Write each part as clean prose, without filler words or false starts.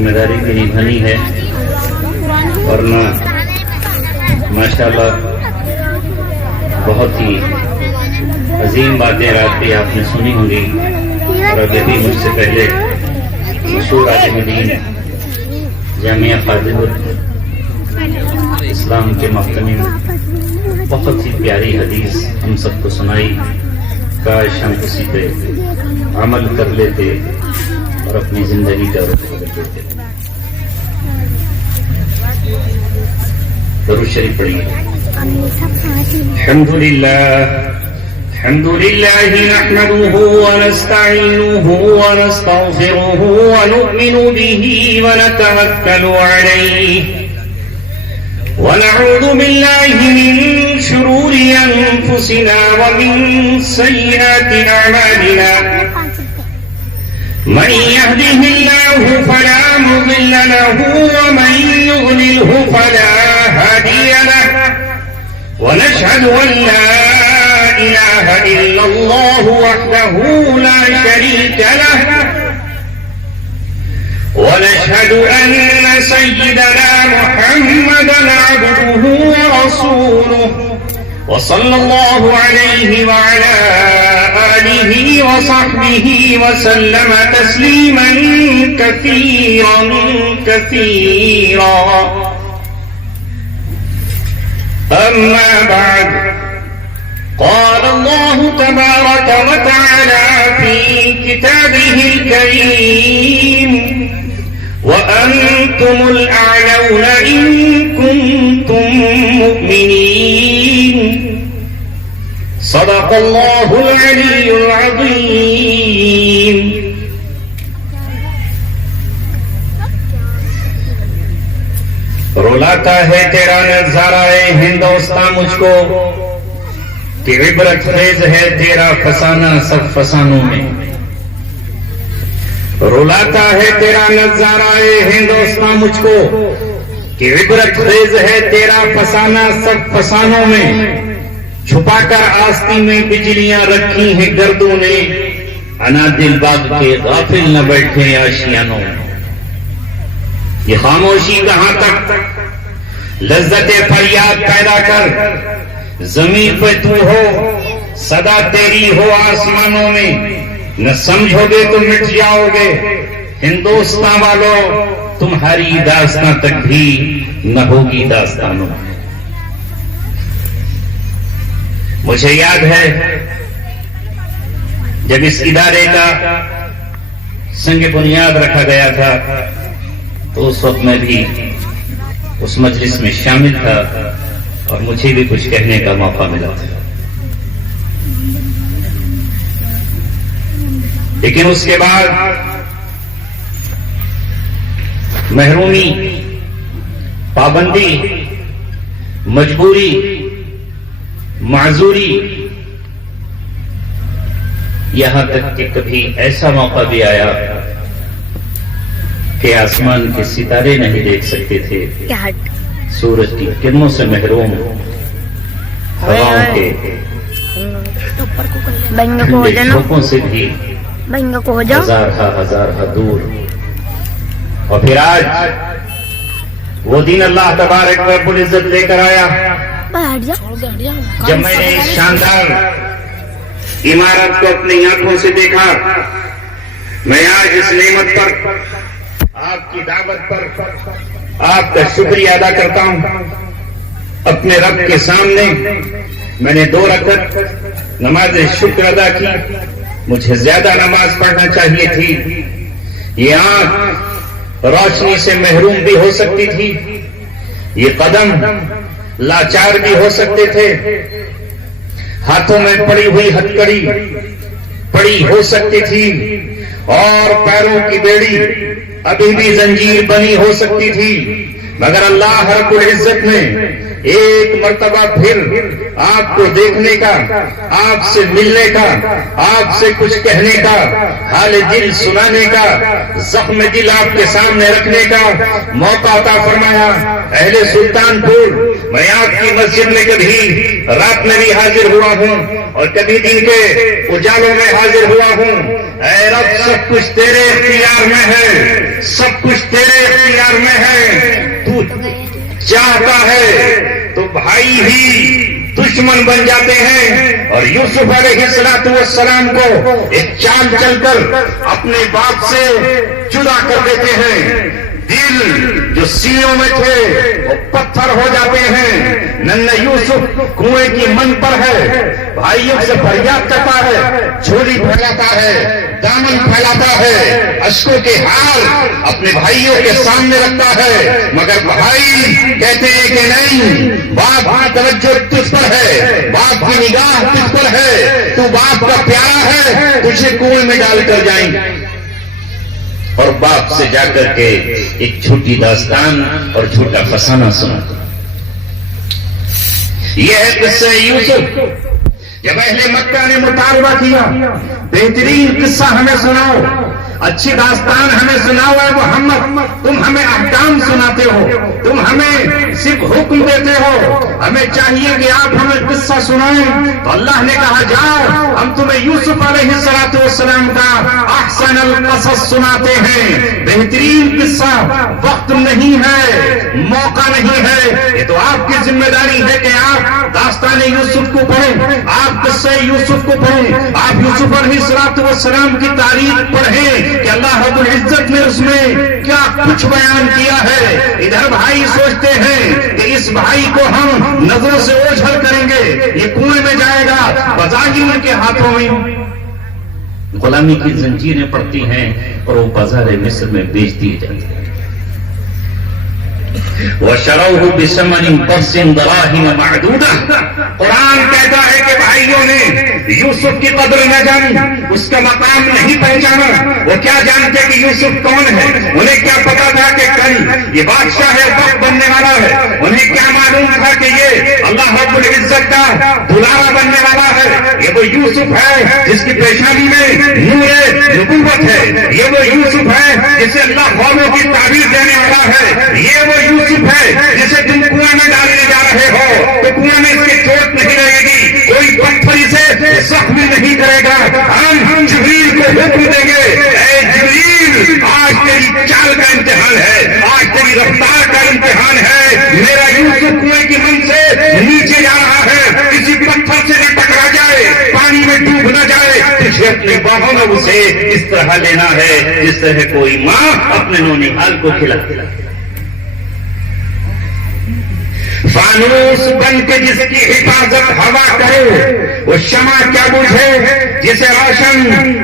ذمہ داری بھی نبھانی ہے، ورنہ ماشاءاللہ بہت ہی عظیم باتیں رات کی آپ نے سنی ہوں گی، اور ابھی بھی مجھ سے پہلے مشہور عالم دین جامعہ خادم الاسلام کے محتمم بہت ہی پیاری حدیث ہم سب کو سنائی، کاش ہم اسی پہ عمل کر لیتے اور اپنی زندگی کا رخ بدل دیتے۔ درود شریف پڑھیے۔ الحمد لله نحمده ونستعينه ونستغفره ونؤمن به ونتوكل عليه ونعوذ بالله من شرور أنفسنا ومن سيئات أعمالنا، من يهده الله فلا مضل له ومن يضلله فلا هادي له، ونشهد أن لا إله إلا الله وحده لا شريك له، ونشهد أن سيدنا محمدا عبده ورسوله، وصلى الله عليه وعلى آله وصحبه وسلم تسليما كثيرا كثيرا. أما بعد، قال الله تبارك وتعالى في كتابه الكريم: وأنتم الأعلون إن كنتم مؤمنين. صدق الله العلي العظيم. رلاتا ہے تیرا نظارہ ہندوستان مجھ کو، کہ عبرت خیز ہے تیرا فسانہ سب فسانوں میں. رلاتا ہے تیرا نظارہ ہندوستان مجھ کو، کہ عبرت خیز ہے تیرا فسانہ سب فسانوں میں. چھپا کر آستی میں بجلیاں رکھی ہیں گردوں نے، انا دل باغ کے غافل نہ بیٹھے آشیانوں میں. یہ خاموشی کہاں تک، لذت فریاد پیدا کر. زمین پہ تو ہو، صدا تیری ہو آسمانوں میں. نہ سمجھو گے تو مٹ جاؤ گے ہندوستان والوں، تمہاری داستان تک بھی نہ ہوگی داستانوں میں. مجھے یاد ہے جب اس ادارے کا سنگ بنیاد رکھا گیا تھا تو اس وقت میں بھی اس مجلس میں شامل تھا اور مجھے بھی کچھ کہنے کا موقع ملا تھا. لیکن اس کے بعد محرومی، پابندی، مجبوری، معذوری، یہاں تک کہ کبھی ایسا موقع بھی آیا کہ آسمان کے ستارے نہیں دیکھ سکتے تھے، سورج کی کرنوں سے محروم، ہواؤں کے جھونکوں سے بھی ہزارہ دور. اور پھر آج وہ دن اللہ تبارک رب العزت لے کر آیا. جب میں نے اس شاندار عمارت کو اپنی آنکھوں سے دیکھا، میں آج اس نعمت پر، آپ کی دعوت پر آپ کا شکریہ ادا کرتا ہوں. اپنے رب کے سامنے میں نے 2 رکعت نماز شکر ادا کی. مجھے زیادہ نماز پڑھنا چاہیے تھی. یہ آنکھ روشنی سے محروم بھی ہو سکتی تھی، یہ قدم لاچار بھی ہو سکتے تھے، ہاتھوں میں پڑی ہوئی ہتھکڑی پڑی ہو سکتی تھی، اور پیروں کی بیڑی ابھی بھی زنجیر بنی ہو سکتی تھی. مگر اللہ رب العزت نے ایک مرتبہ پھر آپ کو دیکھنے کا، آپ سے ملنے کا، آپ سے کچھ کہنے کا، حال دل سنانے کا، زخم دل آپ کے سامنے رکھنے کا موقع عطا فرمایا. اہل سلطان پور میں آپ کی مسجد میں کبھی رات میں بھی حاضر ہوا ہوں اور کبھی دن کے اجالوں میں حاضر ہوا ہوں۔ اے رب، سب کچھ تیرے اختیار میں ہے، سب کچھ تیرے اختیار میں ہے۔ تو چاہتا ہے تو بھائی ہی دشمن بن جاتے ہیں، اور یوسف علیہ السلام کو ایک چال چل کر اپنے باپ سے جدا کر دیتے ہیں۔ دل جو سینوں میں تھے وہ پتھر ہو جاتے ہیں۔ ننھا یوسف کنویں کی من پر ہے، بھائیوں سے فریاد کرتا ہے، جھولی پھیلاتا ہے، دامن پھیلاتا ہے، اشکوں کے ہار اپنے بھائیوں کے سامنے رکھتا ہے، مگر بھائی کہتے ہیں کہ نہیں، باپ کی توجہ تجھ پر ہے، باپ کی نگاہ تجھ پر ہے، تو باپ کا پیارا ہے، تجھے کنویں میں ڈال کر جائیں۔ اور باپ سے جا کر کے ایک چھوٹی داستان اور چھوٹا فسانہ سنا۔ یہ ہے قصہ یوسف۔ جب اہل مکہ نے مطالبہ کیا، بہترین قصہ ہمیں سناؤ، اچھی داستان ہمیں سناؤ اے محمد، تم ہمیں احکام سناتے ہو، تم ہمیں صرف حکم دیتے ہو، ہمیں چاہیے کہ آپ ہمیں قصہ سنائیں۔ تو اللہ نے کہا جاؤ، ہم تمہیں یوسف علیہ السلام کا احسن القصص سناتے ہیں، بہترین قصہ۔ وقت نہیں ہے، موقع نہیں ہے، یہ تو آپ کی ذمہ داری ہے کہ آپ داستان یوسف کو پڑھیں، آپ قصہ یوسف کو پڑھیں، آپ یوسف علیہ السلام کی تاریخ پڑھیں کہ اللہ رب العزت نے اس میں کیا کچھ بیان کیا ہے۔ ادھر بھائی سوچتے ہیں کہ اس بھائی کو ہم نظروں سے اوجھل کریں گے، یہ کنویں میں جائے گا، بظاہر ان کے ہاتھوں میں غلامی کی زنجیریں پڑتی ہیں اور وہ بازار مصر میں بیچ دیے جاتے ہیں۔ وَشَرَوْهُ بِثَمَنٍ بَخْسٍ دَرَاهِمَ مَعْدُودَةٍ۔ قرآن کہتا ہے کہ بھائیوں نے یوسف کی قدر نہ جانی، اس کا مقام نہیں پہچانا۔ وہ کیا جانتے کہ یوسف کون ہے؟ انہیں کیا پتا تھا کہ کل یہ بادشاہ ہے، وقت بننے والا ہے؟ انہیں کیا معلوم تھا کہ یہ اللہ رب العزت کا دلارا بننے والا ہے؟ یہ وہ یوسف ہے جس کی پیشانی میں نور نبوت ہے، یہ وہ یوسف ہے جسے اللہ خوابوں کی تعبیر دینے والا ہے، یہ وہ یوسف ہے جسے تم کنویں میں ڈالنے جا رہے ہو تو کنویں میں اس کی چوٹ نہیں رہے گی، کوئی پتھر اسے زخمی نہیں کرے گا۔ ہم جبریل کو حکم دیں گے، اے جبریل، آج تیری چال کا امتحان ہے، آج تیری رفتار کا امتحان ہے۔ میرا یوسف کنویں کی من سے نیچے جا رہا ہے، کسی پتھر سے نہ ٹکرا جائے، پانی میں ڈوب نہ جائے، تجھے اپنے باہوں میں اسے اس طرح لینا ہے جس طرح کوئی ماں اپنے نونہال کو کھلاتی ہے۔ فانوس بن کے جس کی حفاظت ہوا کرے، وہ شمع کیا بجھے جسے روشن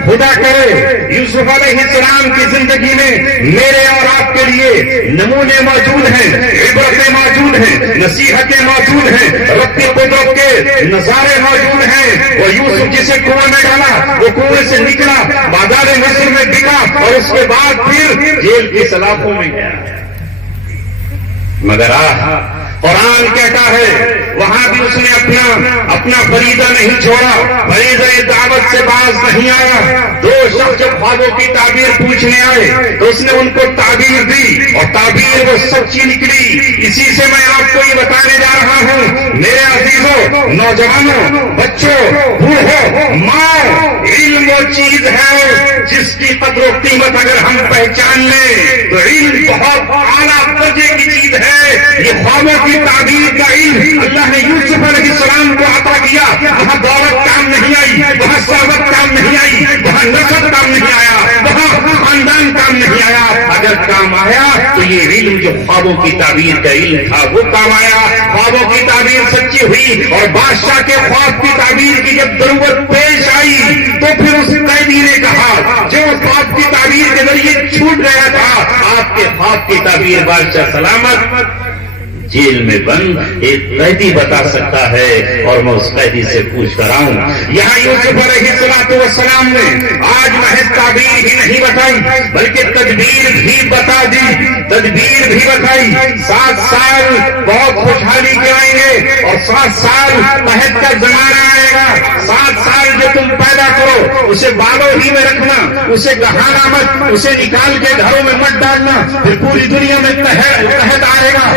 خدا کرے۔ یوسف علیہ السلام کی زندگی میں میرے اور آپ کے لیے نمونے موجود ہیں، عبرتیں موجود ہیں، نصیحتیں موجود ہیں، رب کی قدرت کے نظارے موجود ہیں۔ وہ یوسف جسے کنویں میں ڈالا، وہ کنویں سے نکلا، بازار مصر میں بکا اور اس کے بعد پھر جیل کی سلاخوں میں گیا۔ مگر قرآن کہتا ہے وہاں بھی اس نے اپنا فریضہ نہیں چھوڑا، فریضہ دعوت سے باز نہیں آیا۔ دو شخص جب خوابوں کی تعبیر پوچھنے آئے تو اس نے ان کو تعبیر دی اور تعبیر وہ سچی نکلی۔ اسی سے میں آپ کو یہ بتانے جا رہا ہوں میرے عزیزوں، نوجوانوں، بچوں، بوڑھوں، ماں، علم وہ چیز ہے جس کی قدر و قیمت اگر ہم پہچان لیں تو علم بہت اعلیٰ درجے کی چیز ہے۔ یہ خوابوں کی تعبیر کا علم اللہ نے یوسف علیہ السلام کو عطا کیا۔ وہاں دولت کام نہیں آئی، وہاں ثروت کام نہیں آئی، وہاں نسب کام نہیں آیا، وہاں خاندان کام نہیں آیا۔ اگر کام آیا تو یہ علم جو خوابوں کی تعبیر کا علم تھا وہ کام آیا۔ خوابوں کی تعبیر سچی ہوئی اور بادشاہ کے خواب کی تعبیر کی جب ضرورت پیش آئی تو پھر اس قیدی نے کہا جو خواب کی تعبیر کے ذریعے چھوٹ گیا تھا، آپ کے خواب کی تعبیر بادشاہ سلامت جیل میں بند ایک قیدی بتا سکتا ہے اور میں اس قیدی سے پوچھ کر آؤں۔ یہاں یوسف علیہ السلام نے آج محض تعبیر ہی نہیں بتائی بلکہ تدبیر بھی بتا دی، تدبیر بھی بتائی۔ 7 سال بہت خوشحالی کے آئیں گے اور 7 سال قحط کا زمانہ آئے گا۔ 7 سال جو تم پیدا کرو اسے بالوں ہی میں رکھنا، اسے گہانا مت، اسے نکال کے گھروں میں مت ڈالنا، پھر پوری دنیا میں قحط آئے گا،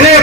2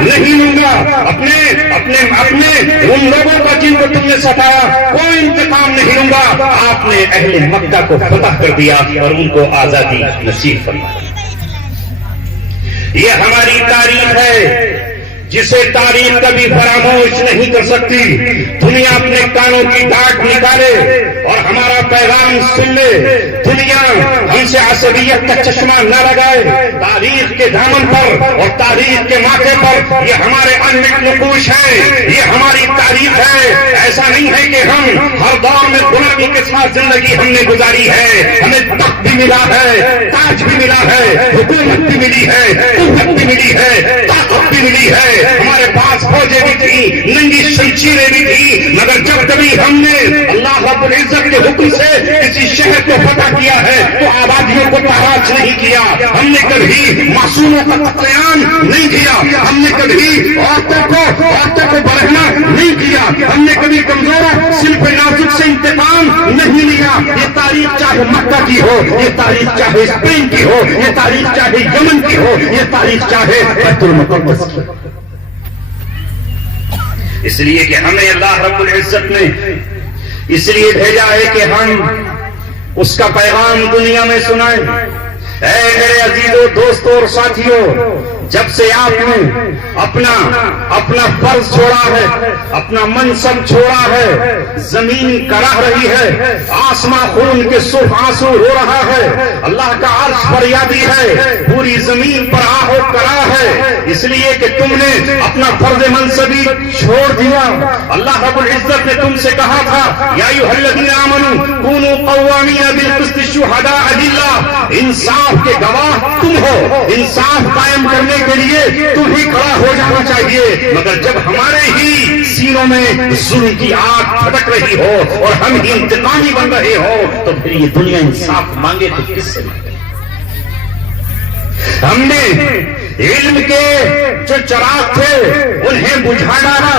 نہیں لوں گا، اپنے اپنے اپنے ان لوگوں کا جن کو تم نے ستایا کوئی انتقام نہیں لوں گا۔ آپ نے اہل مکہ کو فتح کر دیا اور ان کو آزادی نصیب فرمائی۔ یہ ہماری تاریخ ہے جسے تاریخ کبھی فراموش نہیں کر سکتی۔ دنیا اپنے کانوں کی ڈاک نکالے اور ہمارا پیغام سن لے، دنیا ہم سے عصبیت کا چشمہ نہ لگائے۔ تاریخ کے دامن پر اور تاریخ کے ماتھے پر یہ ہمارے انمٹ نقوش ہے، یہ ہماری تاریخ ہے۔ ایسا نہیں ہے کہ ہم ہر دور میں غلامی کے ساتھ زندگی ہم نے گزاری ہے، ہمیں تخت بھی ملا ہے، تاج بھی ملا ہے، حکومت بھی ملی ہے، قوت بھی ملی ہے، طاقت بھی ملی ہے، ہمارے پاس فوجیں بھی تھی، ننگی شمشیریں بھی تھی، مگر جب کبھی ہم نے اللہ رب العزت کے حکم سے کسی شہر کو فتح کیا ہے تو آبادیوں کو تاراج نہیں کیا، ہم نے کبھی معصوموں کا قتل عام نہیں کیا، ہم نے کبھی عورتوں کو برہنا نہیں کیا، ہم نے کبھی کمزوروں صرف نازک سے انتقام نہیں لیا۔ یہ تاریخ چاہے مکہ کی ہو، یہ تاریخ چاہے اسپین کی ہو، یہ تاریخ چاہے یمن کی ہو، یہ تاریخ چاہے بیت المقدس کی ہو۔ اس لیے کہ ہمیں اللہ رب العزت نے اس لیے بھیجا ہے کہ ہم اس کا پیغام دنیا میں سنائیں۔ اے میرے عزیزوں، دوستوں اور ساتھیوں، جب سے آپ نے اپنا فرض چھوڑا ہے، اپنا منصب چھوڑا ہے، زمین کراہ رہی ہے، آسمان خون کے سرخ آنسو رو رہا ہے، اللہ کا عرش فریادی ہے، پوری زمین پر آہ و کرا ہے، اس لیے کہ تم نے اپنا فرض منصبی چھوڑ دیا۔ اللہ رب العزت نے تم سے کہا تھا یا ایھا الذین آمنوا کونوا قوامین بالقسط شہداء للہ، انصاف کے گواہ تم ہو، انصاف قائم کرنے کے لیے تم ہی کھڑا ہو جانا چاہیے، مگر جب ہمارے ہی سینوں میں ظلم کی آگ پھٹک رہی ہو اور ہم ہی انتقامی بن رہے ہو تو پھر یہ دنیا انصاف مانگے تو کس سے مانگے؟ ہم نے علم کے جو چراغ تھے انہیں بجھا ڈالا،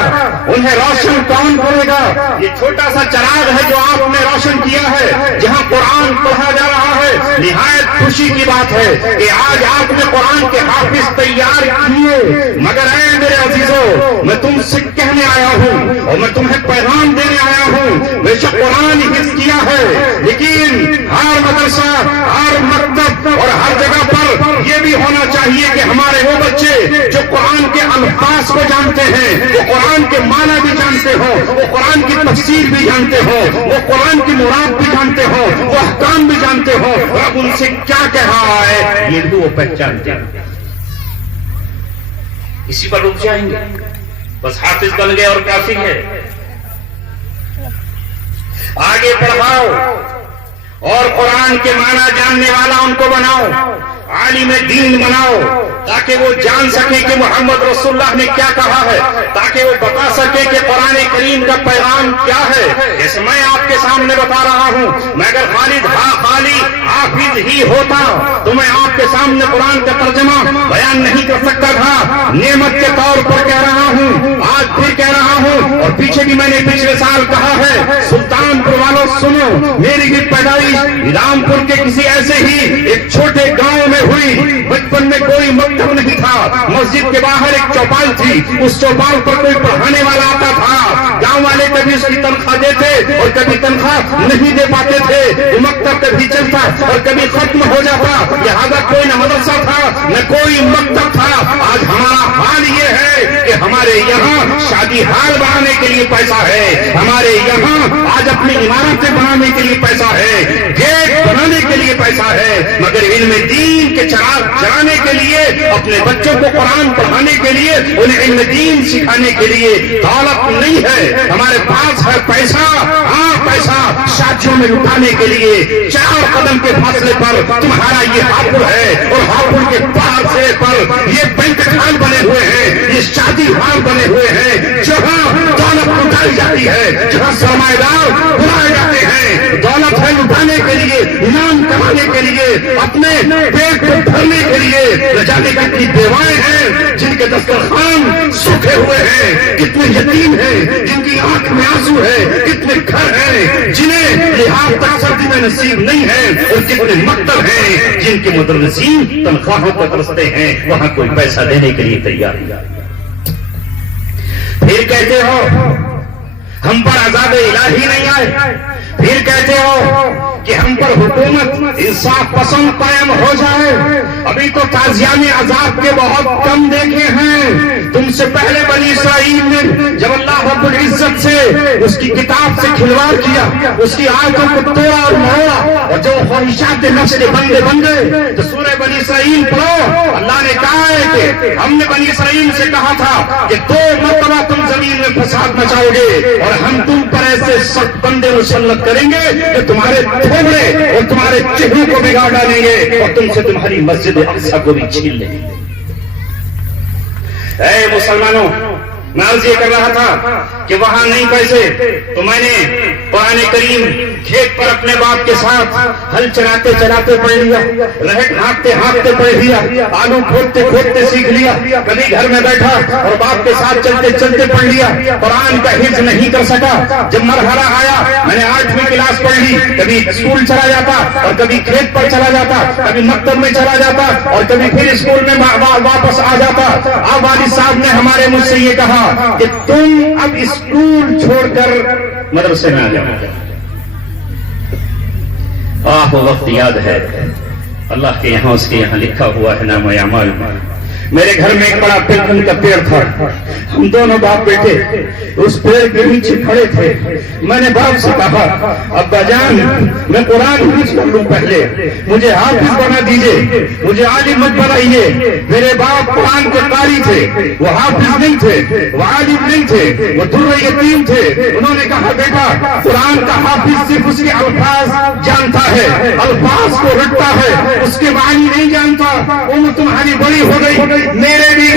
انہیں روشن کون کرے گا؟ یہ چھوٹا سا چراغ ہے جو آپ نے روشن کیا ہے، جہاں قرآن پڑھا جا رہا ہے۔ نہایت خوشی کی بات ہے کہ آج آپ نے قرآن کے حافظ تیار کیے، مگر اے میرے عزیزوں، میں تم سے کہنے آیا ہوں اور میں تمہیں پیغام دینے آیا ہوں، بے شک قرآن حفظ کیا ہے، لیکن ہر مدرسہ، ہر مکتب اور ہر جگہ پر یہ بھی ہونا چاہیے کہ ہمارے وہ بچے جو قرآن کے الفاظ کو جانتے ہیں، وہ قرآن کے معنی بھی جانتے ہو، وہ قرآن کی تفسیر بھی جانتے ہو، وہ قرآن کی مراد بھی جانتے ہو، وہ احکام بھی جانتے ہو، اب ان سے کیا کہہ رہا ہے یہ بھی وہ پہچانتے ہیں۔ اسی پر رک جائیں گے، بس حافظ بن گئے اور کافی ہے؟ آگے پڑھاؤ اور قرآن کے معنی جاننے والا ان کو بناؤ، عالم دین بناؤ، تاکہ وہ جان سکے کہ محمد رسول اللہ نے کیا کہا ہے، تاکہ وہ بتا سکے کہ قرآن کریم کا پیغام کیا ہے۔ جیسے میں آپ کے سامنے بتا رہا ہوں، میں اگر خالی حافظ ہی ہوتا تو میں آپ کے سامنے قرآن کا ترجمہ بیان نہیں کر سکتا تھا۔ نعمت کے طور پر کہہ رہا ہوں، آج پھر کہہ رہا ہوں، اور پیچھے بھی میں نے پچھلے سال کہا ہے۔ سلطان پور والوں سنو، میری بھی پیدائش رامپور کے کسی ایسے ہی ایک چھوٹے گاؤں میں ہوئی۔ بچپن میں کوئی مکتب نہیں تھا، مسجد کے باہر ایک چوپال تھی، اس چوپال پر کوئی پڑھانے والا آتا تھا، گاؤں والے کبھی اس کی تنخواہ دیتے اور کبھی تنخواہ نہیں دے پاتے تھے، وہ مکتب کبھی چلتا اور کبھی ختم ہو جاتا، لہذا کوئی نہ مدرسہ تھا نہ کوئی مکتب تھا۔ آج ہمارا حال یہ ہے کہ ہمارے یہاں شادی ہال بنانے کے لیے پیسہ ہے، ہمارے یہاں آج اپنی عمارتیں بنانے کے لیے پیسہ ہے، گیٹ بنانے کے لیے پیسہ ہے، مگر علم دین کے چراغ جلانے کے لیے، اپنے بچوں کو قرآن پڑھانے کے لیے، انہیں علم دین سکھانے کے لیے دولت نہیں ہے۔ ہمارے پاس ہے پیسہ، ہاں پیسہ شادیوں میں لٹانے کے لیے، 4 قدم کے فاصلے پر تمہارا یہ ہاپڑ ہے اور ہاپڑ کے پار سے پر یہ بینک ہال بنے ہوئے ہیں، یہ شادی ہال بنے ہوئے ہیں، جہاں دولت لٹائی جاتی ہے، جہاں سرمایہ دار بلائے جاتے ہیں۔ دولت ہے لٹانے کے لیے، انعام کمانے کے لیے، اپنے پیٹ کو بھرنے کے لیے۔ نہ جانے کتنی بیوائیں ہیں جن کے دسترخوان سوکھے ہوئے ہیں، کتنے یتیم ہیں جن کی آنکھ میں آنسو ہے، کتنے گھر ہیں جنہیں لحاظ تک سردی میں نصیب نہیں ہے، اور کتنے مکتب ہیں جن کے مدرسین تنخواہوں پر ترستے ہیں، وہاں کوئی پیسہ دینے کے لیے تیار نہیں۔ پھر کہتے ہو ہم پر عذاب الہی نہیں آئے، پھر کہتے ہو کہ ہم پر حکومت انصاف پسند قائم ہو جائے۔ ابھی تو تازیانے عذاب کے بہت کم دیکھے ہیں۔ تم سے پہلے بنی اسرائیل نے جب اللہ رب العزت سے اس کی کتاب سے کھلواڑ کیا، اس کی آیتوں کو توڑا اور موڑا، اور جو خواہشات نفس کے بندے بن گئے، تو سورہ بنی اسرائیل پڑھو، اللہ نے کہا ہے کہ ہم نے بنی اسرائیل سے کہا تھا کہ 2 مرتبہ تم زمین میں فساد مچاؤ گے، اور ہم تم پر ایسے سخت بندے مسلط کریں گے کہ تمہارے تھوڑے اور تمہارے چہروں کو بگاڑ ڈالیں گے، اور تم سے تمہاری مسجد اقصی کو بھی چھین لیں گے۔ اے مسلمانوں، میں عرض یہ کر رہا تھا کہ وہاں نہیں پیسے، تو میں نے قرآن کریم کھیت پر اپنے باپ کے ساتھ ہل چلاتے چلاتے پڑھ لیا، رہٹ ہانکتے ہانکتے پڑھ لیا، آلو کھودتے کھودتے سیکھ لیا، کبھی گھر میں بیٹھا اور باپ کے ساتھ چلتے چلتے پڑھ لیا۔ قرآن کا حفظ نہیں کر سکا، جب مرحلہ آیا میں نے 8ویں کلاس پڑھ لی، کبھی اسکول چلا جاتا اور کبھی کھیت پر چلا جاتا، کبھی مکتب میں چلا جاتا اور کبھی پھر اسکول میں واپس آ جاتا۔ اب والد صاحب نے ہمارے مجھ سے یہ کہا کہ تم اب اسکول چھوڑ کر مدرسے میں آ جاؤ۔ وہ وقت یاد ہے، اللہ کے یہاں اس کے یہاں لکھا ہوا ہے نام اعمال۔ میرے گھر میں ایک بڑا پیپل کا پیڑ تھا، ہم دونوں باپ بیٹے اس پیڑ کے نیچے کھڑے تھے۔ میں نے باپ سے کہا ابا جان میں قرآن حفظ کر لوں، پہلے مجھے حافظ بنا دیجئے، مجھے عالم مت بنائیے۔ میرے باپ قرآن کے قاری تھے، وہ حافظ نہیں تھے، وہ عالم نہیں تھے، وہ در یتیم تھے۔ انہوں نے کہا بیٹا قرآن کا حافظ صرف اس کے الفاظ جانتا ہے، الفاظ کو رٹتا ہے، اس کے معنی نہیں جانتا۔ عمر تمہاری بڑی ہو گئی، میرے بھی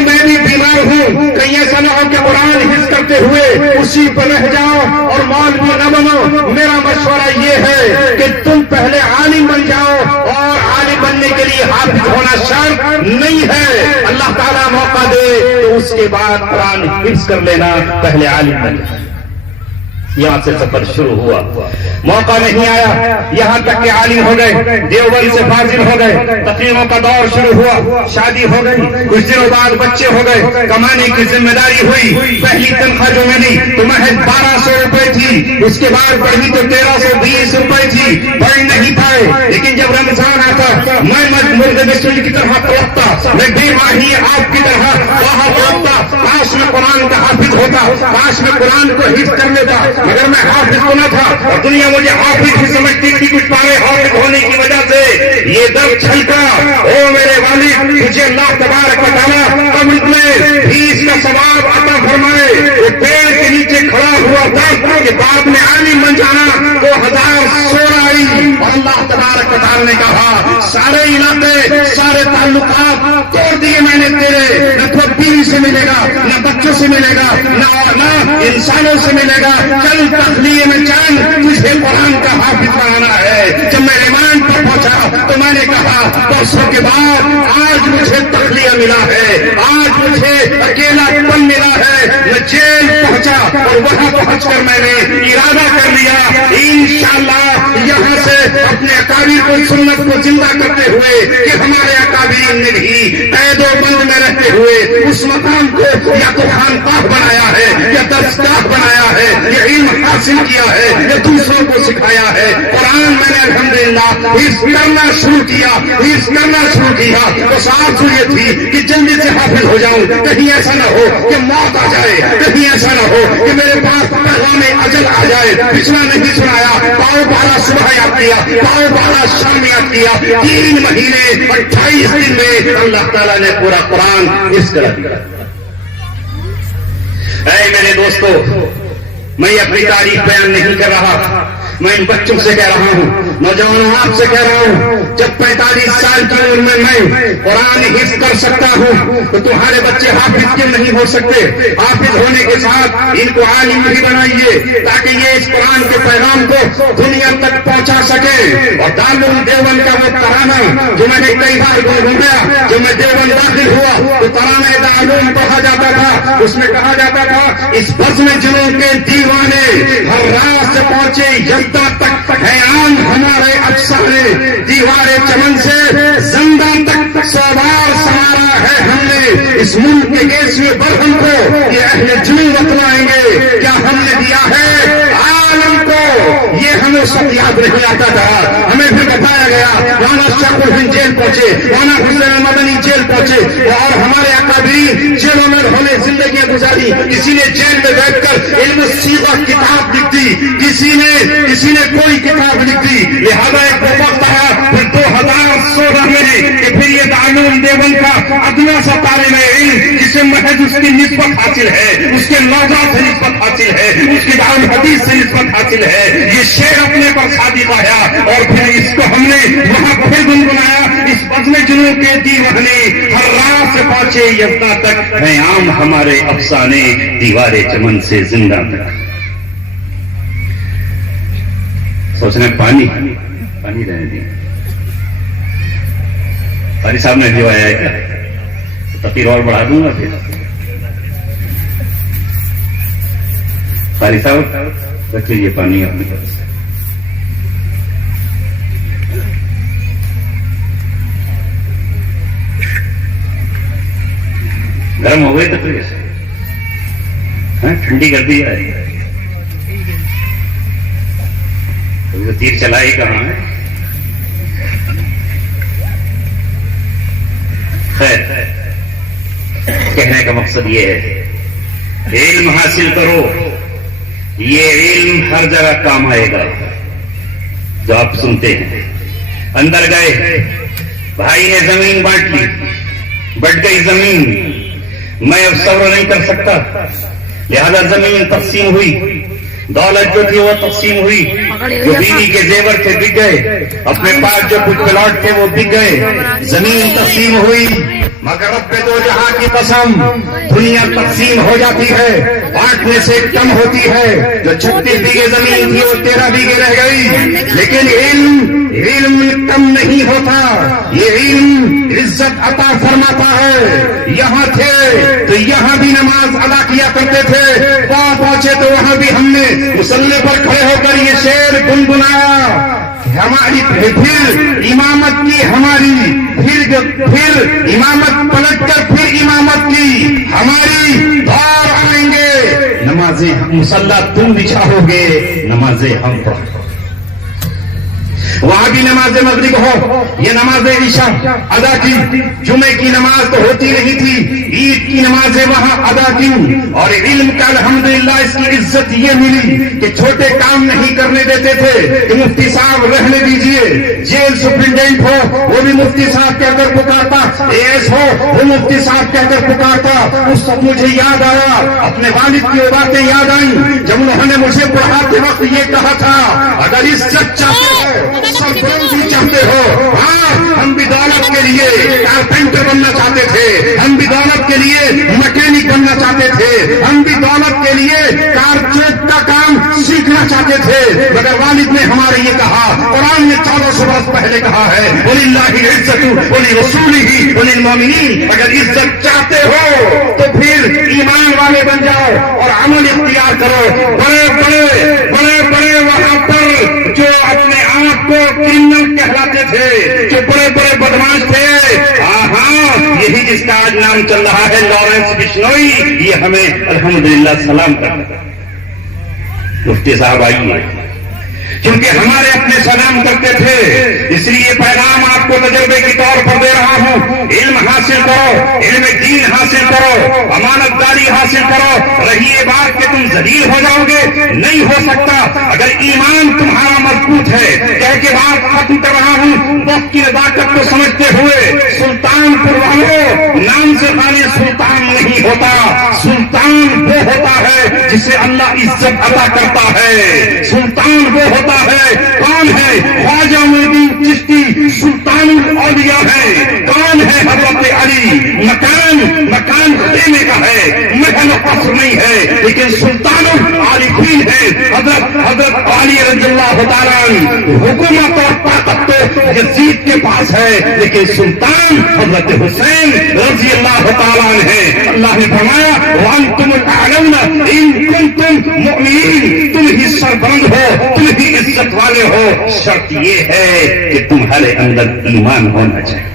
میں بھی بیمار ہوں، کہیں ایسا نہ ہو کہ قرآن حفظ کرتے ہوئے اسی پر رہ جاؤ اور مولوی نہ بنو۔ میرا مشورہ یہ ہے کہ تم پہلے عالم بن جاؤ، اور عالم بننے کے لیے حافظ ہونا شرط نہیں ہے۔ اللہ تعالیٰ موقع دے تو اس کے بعد قرآن حفظ کر لینا، پہلے عالم بن جاؤ۔ یہاں سے سفر شروع ہوا، موقع نہیں آیا، یہاں تک کہ عالم ہو گئے، دیوبند سے فاضل ہو گئے، تقریروں کا دور شروع ہوا، شادی ہو گئی، کچھ دنوں بعد بچے ہو گئے، کمانے کی ذمہ داری ہوئی۔ پہلی تنخواہ جو ملی تو محض 1200 روپے تھی، اس کے بعد بڑھی تو 1320 روپے تھی، بڑھ نہیں پائے۔ لیکن جب رمضان آتا میں مرغ بسل کی طرح تڑپتا، میں بے ماہی آپ کی طرح وہاں تڑپتا، کاش میں قرآن کا حافظ ہوتا، کاش میں قرآن کو حفظ کر لیتا، مگر میں حافظ کو نہ تھا، اور دنیا مجھے حافظ ہی سمجھتی تھی، کچھ پارے حافظ ہونے کی وجہ سے یہ درد چھلکا۔ او میرے والد، مجھے اللہ تبارک و تعالیٰ قبر میں فیس کا ثواب عطا فرمائے۔ وہ پیڑ کے نیچے کھڑا ہوا تھا کہ باپ نے عالم بن جانا، 2000 سورہ آئی، اور اللہ تبارک و تعالیٰ نے کہا سارے علاقے سارے تعلقات توڑ دیے میں نے تیرے، نہ تو بیوی سے ملے گا، نہ بچوں سے ملے گا، نہ انسانوں سے ملے گا، چل تخلیے میں چل، تجھے قرآن کا حافظ بنانا ہے۔ جب میں ایمان پر پہنچا تو میں نے کہا برسوں کے بعد آج مجھے تخلیہ ملا ہے، آج مجھے اکیلا پن ملا ہے۔ میں جیل پہنچا اور وہاں پہنچ کر میں نے ارادہ کر لیا انشاءاللہ یہاں سے اپنے اکابر کو سنت کو زندہ کرتے ہوئے کہ ہمارے اکابرین نے بھی قید و بند میں رہتے ہوئے اس مقام کو یا تو خانقاہ بنایا ہے، یا درسگاہ بنایا ہے، یا علم حاصل کیا ہے، یا دوسروں کو سکھایا ہے۔ قرآن میں نے الحمدللہ حفظ کرنا شروع کیا، تو ساتھ یہ تھی کہ جلدی سے حافظ ہو جاؤں، کہیں ایسا نہ ہو کہ موت آ جائے، کہیں ایسا نہ ہو کہ میرے پاس پیغام اجل آ جائے۔ پچھلا نہیں سنایا، پاؤ بالا صبح یاد کیا، پاؤ بالا شام یاد کیا، 3 مہینے 28 دن میں اللہ تعالیٰ نے پورا قرآن حفظ کر دیا۔ اے میرے دوستو، میں اپنی تاریخ بیان نہیں کر رہا، میں ان بچوں سے کہہ رہا ہوں نوجوانوں آپ سے کہہ رہا ہوں، جب 45 سال کی عمر میں قرآن حفظ کر سکتا ہوں تو تمہارے بچے حافظ کیوں نہیں ہو سکتے؟ حافظ ہونے کے ساتھ ان کو عالم بھی بنائیے تاکہ یہ اس قرآن کے پیغام کو دنیا تک پہنچا سکے۔ اور دارالعلوم دیوبند کا وہ ترانہ جو میں نے کئی بار گنگنایا، جب میں دیوبند داخل ہوا تو ترانہ دارالعلوم پڑھا جاتا تھا، اس میں کہا جاتا تھا اس بزم جنوں کے دیوانے ہر راہ سے پہنچے یلدا تک، حیران ہمارے افسانے دیوارے چمن سے زندہ تک، سوار سوارا ہے ہم نے اس ملک کے گیسویں برہم کو، یہ اہل جنوں بتلائیں گے کیا ہم نے دیا ہے عالم کو۔ یہ ہمیں سب یاد نہیں آتا تھا، ہمیں پھر بتایا گیا مولانا شاہ الدین جیل پہنچے، مولانا حسین مدنی جیل پہنچے، اور ہمارے اکابرین جیلوں میں انہوں نے زندگیاں گزاری۔ کسی نے جیل میں بیٹھ کر علم السیغہ کتاب لکھ دی، کسی نے کوئی کتاب لکھ دی۔ لہذا ایک وقت آیا پھر 2016 میں کہ پھر یہ دارالعلوم دیوبند کا ادنا سا طالب علم جسے محض اس کی نسبت حاصل ہے، اس کے لوزہ سے نسبت حاصل ہے، اس کی دارالحدیث سے نسبت حاصل ہے، یہ شعر اپنے پر صادق آیا اور پھر اس کو ہم نے وہاں پھر گنگنایا، اس بزم جنوں کے دیوانے ہر راہ سے پہنچے یلدا تک، ہیں عام ہمارے افسانے دیوارے چمن سے زندہ تک۔ سوچنا پانی رہنے دیں، قاری صاحب نے جو آیا ہے کیا تقریر اور بڑھا دوں گا پھر؟ قاری صاحب رکھیے یہ پانی اپنے پاس۔ گرم ہو گئے تو پھر ٹھنڈی کر دی ہے، تیر چلائی کہاں ہے؟ خیر، کہنے کا مقصد یہ ہے علم حاصل کرو، یہ علم ہر جگہ کام آئے گا۔ جو آپ سنتے ہیں اندر گئے، بھائی نے زمین بانٹ لی، بٹ گئی زمین، میں اب صبر نہیں کر سکتا، لہذا زمین تقسیم ہوئی، دولت جو تھی وہ تقسیم ہوئی، جو بیوی کے زیور تھے بک گئے، اپنے پاس جو کچھ پلاٹ تھے وہ بک گئے، زمین تقسیم ہوئی، مگر رب دو جہاں کی قسم دنیا تقسیم ہو جاتی ہے، بانٹنے سے کم ہوتی ہے۔ جو 36 بیگھے زمین تھی وہ 13 بیگھے رہ گئی، لیکن علم کم نہیں ہوتا، یہ علم عزت عطا فرماتا ہے۔ یہاں تھے تو یہاں بھی نماز ادا کیا کرتے تھے، وہاں پہنچے تو وہاں بھی ہم نے مصلی پر کھڑے ہو کر یہ شعر گنگنایا، ہماری پھر امامت کی، ہماری پھر امامت پلٹ کر پھر امامت کی ہماری، دور آئیں گے نمازیں مصلی تم بچھاؤ گے، نمازیں ہم پڑھو۔ وہاں بھی نماز مغرب ہو، یہ نماز عشاء ادا کی، جمعے کی نماز تو ہوتی نہیں تھی، عید کی نمازیں وہاں ادا کی، اور علم کا الحمدللہ اس کی عزت یہ ملی کہ چھوٹے کام نہیں کرنے دیتے تھے کہ مفتی صاحب رہنے دیجئے، جیل سپرنٹینڈنٹ ہو وہ بھی مفتی صاحب کہہ کر پکارتا، ایس ہو وہ مفتی صاحب کہہ کر پکارتا۔ اس وقت مجھے یاد آیا، اپنے والد کی وہ باتیں یاد آئیں جب انہوں نے مجھے پڑھاتے وقت یہ کہا تھا، اگر عزت چاہتے ہو بھی چاہتے ہو، ہاں ہم بھی دولت کے لیے کارپینٹر بننا چاہتے تھے، ہم بھی دولت کے لیے مکینک بننا چاہتے تھے، ہم بھی دولت کے لیے کارپینٹر کا کام سیکھنا چاہتے تھے، مگر والد نے ہمارے یہ کہا، قرآن نے 1400 برس پہلے کہا ہے، وَلِلَّهِ الْعِزَّةُ وَلِرَسُولِهِ وَلِلْمُؤْمِنِينَ، اگر عزت چاہتے ہو تو پھر ایمان والے بن جاؤ اور عمل اختیار کرو۔ بڑے وہاں پر جو اپنے آپ کو کرمنل کہلاتے تھے، جو بڑے بدماش تھے، ہاں یہی جس کا آج نام چل رہا ہے لارنس بشنوئی، یہ ہمیں الحمدللہ سلام کرتا ہے۔ مفتی صاحب آئیے، کیونکہ ہمارے اپنے سلام کرتے تھے، اس لیے پیغام آپ کو تجربے کے طور پر دے رہا ہوں، علم حاصل کرو، علم دین حاصل کرو، امانت داری حاصل کرو۔ رہی یہ بات کہ تم ذلیل ہو جاؤ گے؟ نہیں ہو سکتا۔ اگر ایمان تمہارا مضبوط ہے، کہہ کے بات ختم کر رہا ہوں، وقت کی نزاکت کو سمجھتے ہوئے، سلطان پور والوں، نام سے خالی سلطان نہیں ہوتا، سلطان وہ ہوتا ہے جسے اللہ عزت عطا کرتا ہے۔ سلطان وہ ہوتا ہے، کون ہے؟ خواجہ معین الدین چشتی سلطان الاولیاء ہے۔ کون ہے؟ حضرت علی۔ مکان خیمے کا ہے، محل و قصر نہیں ہے، لیکن سلطان العارفین ہے۔ حضرت علی رضی اللہ تعالیٰ عنہ، حکومت اور طاقت تو یزید کے پاس ہے، لیکن سلطان حضرت حسین رضی اللہ تعالیٰ عنہ ہے۔ اللہ نے فرمایا وَأَنْتُمُ الْأَعْلَوْنَ إِن كُنتُم مُؤْمِنِينَ، تم ہی سربلند ہو، تم ہی عزت والے ہو، شرط یہ ہے کہ تمہارے اندر ایمان ہونا چاہیے۔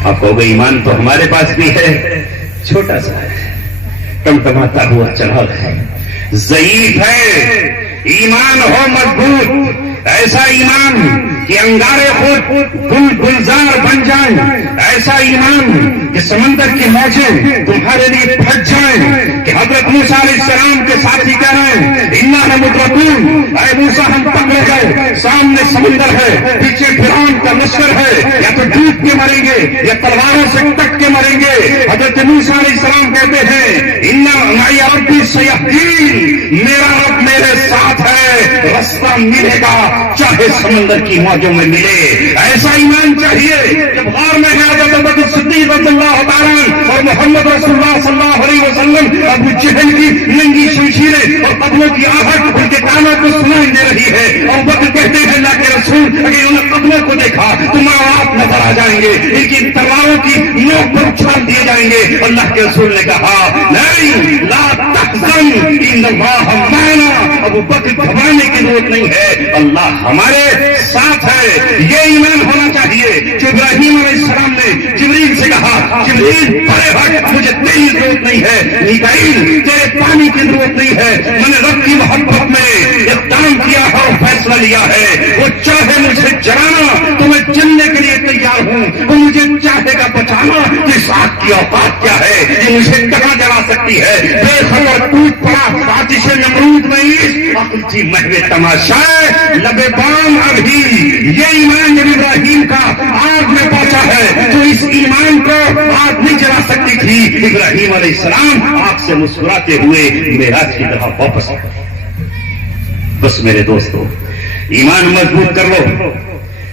آپ کہو گے ایمان تو ہمارے پاس بھی ہے، چھوٹا سا ہے، ٹمٹماتا ہوا چلا ہے، ضعیف ہے۔ ایمان ہو مضبوط، ایسا ایمان کہ انگارے خود گلزار بن جائیں، ایسا ایمان کہ سمندر کی موجیں تمہارے لیے پھٹ جائیں، کہ حضرت موسیٰ علیہ السلام کے ساتھی کہہ رہے ہیں اِنَّا لَمُدْرَكُونَ، اے موسیٰ ہم پکڑے گئے، سامنے سمندر ہے، پیچھے فرعون کا لشکر ہے، یا تو ڈوب کے مریں گے یا تلواروں سے کٹ کے مریں گے۔ حضرت موسیٰ علیہ السلام کہتے ہیں اِنَّا مَعِیَ رَبِّی سَیَهْدِینِ، میرا رب میرے ساتھ ہے، رستہ ملے گا چاہے سمندر کی موجوں میں ملے۔ ایسا ایمان چاہیے۔ جب غار میں ہے حضرت ابوبکر صدیق رضی اللہ تعالیٰ عنہ اور محمد رسول اللہ صلی اللہ علیہ وسلم، ابو جہل کی ننگی شمشیریں اور قدموں کی آہٹ ان کے کانوں کو سنائی دے رہی ہے، اور ابوبکر کہتے ہیں اللہ کے رسول اگر انہوں نے قدموں کو دیکھا تو ماں نظر آ جائیں گے، ان کی تلواروں کی نوک پر چھان دیے جائیں گے۔ اللہ کے رسول نے کہا نہیں، لا تحزن ان اللہ معنا، ابوبکر گھبرانے کی ضرورت نہیں ہے، اللہ ہمارے ساتھ ہے۔ یہ ایمان ہونا چاہیے جو ابراہیم علیہ السلام نے جبریل سے کہا جبریل پرے ہٹ، مجھے تیری ضرورت نہیں ہے، میکائیل تیرے پانی کی ضرورت نہیں ہے، میں نے رب کی محبت میں اقدام کیا ہے اور فیصلہ لیا ہے، وہ چاہے مجھے جلانا تو میں جلنے کے لیے تیار ہوں، وہ مجھے چاہے گا بچانا تو اس آگ کی اوقات کیا ہے، یہ مجھے کہاں جلا سکتی ہے۔ بے خبر ٹوٹ پڑا آتش نمرود میں عقل تھی محو تماشا لبے بام ابھی۔ یہ ایمان جب ابراہیم کا آگ میں پہنچا ہے تو اس ایمان کو آگ نہیں جلا سکتی تھی۔ ابراہیم علیہ السلام آگ سے مسکراتے ہوئے معراج کی طرف واپس۔ بس میرے دوستو، ایمان مضبوط کر لو،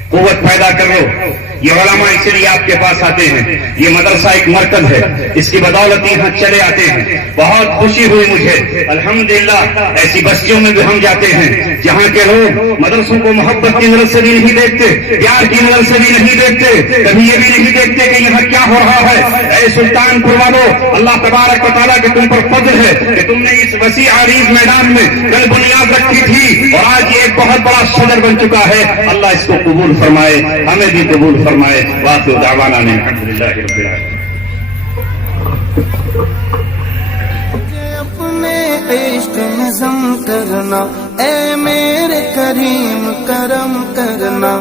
قوت پیدا کر لو۔ یہ علماء اس لیے آپ کے پاس آتے ہیں، یہ مدرسہ ایک مرکز ہے، اس کی بدولت یہاں چلے آتے ہیں۔ بہت خوشی ہوئی مجھے، الحمدللہ ایسی بستیوں میں بھی ہم جاتے ہیں جہاں کے لوگ مدرسوں کو محبت کی نظر سے بھی نہیں دیکھتے، پیار کی نظر سے بھی نہیں دیکھتے، کبھی یہ بھی نہیں دیکھتے کہ یہاں کیا ہو رہا ہے۔ اے سلطان پور والوں، اللہ تبارک و تعالیٰ کے تم پر فضل ہے کہ تم نے اس وسیع عریض میدان میں کل بنیاد رکھی تھی اور آج یہ ایک بہت بڑا صدر بن چکا ہے۔ اللہ اس کو قبول فرمائے، ہمیں بھی قبول فرمائے۔ واخر دعوانا الحمدللہ رب العالمین۔ اپنے عشق میں ضم کرنا، اے میرے کریم کرم کرنا۔